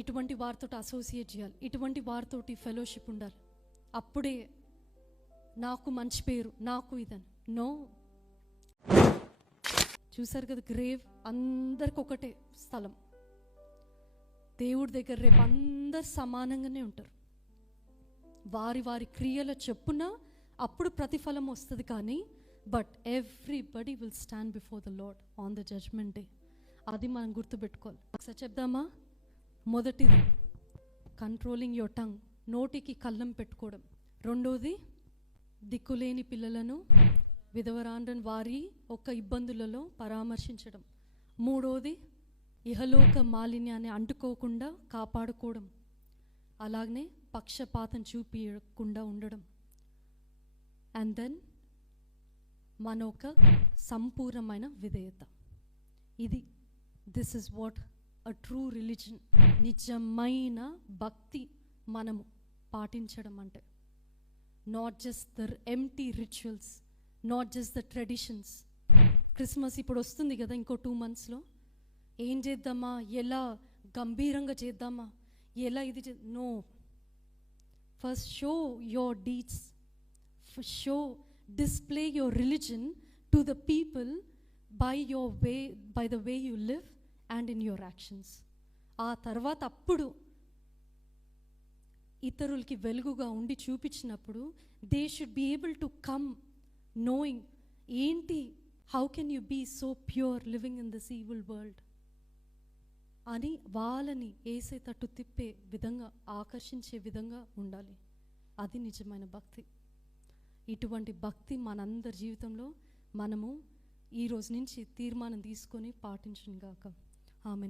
ఇటువంటి వారితో అసోసియేట్ చేయాలి, ఇటువంటి వారితోటి ఫెలోషిప్ ఉండాలి, అప్పుడే నాకు మంచి పేరు, నాకు ఇదని. నో, చూసారు కదా, గ్రేవ్ అందరికి ఒకటే స్థలం. దేవుడి దగ్గర రేపు అందరు సమానంగానే ఉంటారు. వారి వారి క్రియల చెప్పున అప్పుడు ప్రతిఫలం వస్తుంది. కానీ but everybody will stand before the Lord on the judgement day. అది మనం గుర్తుపెట్టుకోవాలి. ఒకసారి చెప్దామా? మొదటిది కంట్రోలింగ్ యువర్ టంగ్, నోటికి కళ్ళం పెట్టుకోవడం. రెండోది దిక్కులేని పిల్లలను, విధవరాండ్రని వారి ఒక్క ఇబ్బందులలో పరామర్శించడం. మూడోది ఇహలోక మాలిన్యాన్ని అంటుకోకుండా కాపాడుకోవడం. అలాగనే పక్షపాతం చూపించకుండా ఉండడం. అండ్ దెన్ మన ఒక సంపూర్ణమైన విధేయత. This is what a true religion. నిజమైన భక్తి మనము పాటించడం అంటే not just the empty rituals, not just the traditions. Christmas ఇప్పుడు వస్తుంది కదా, ఇంకో 2 monthsలో. ఏం చేద్దామా, ఎలా గంభీరంగా చేద్దామా, ఎలా ఇది know. First show your deeds, display your religion to the people by the way you live and in your actions. ఆ తర్వాత అప్పుడు ఇతరులకి వెలుగుగా ఉండి చూపించినప్పుడు they should be able to come knowing ఏంటి, how can you be so pure living in this evil world అని వాళ్ళని ఏసే తట్టు తిప్పే విధంగా, ఆకర్షించే విధంగా ఉండాలి. అది నిజమైన భక్తి. ఇటువంటి భక్తి మనందరి జీవితంలో మనము ఈ రోజు నుంచి తీర్మానం తీసుకొని పాటించును గాక. ఆమేన్.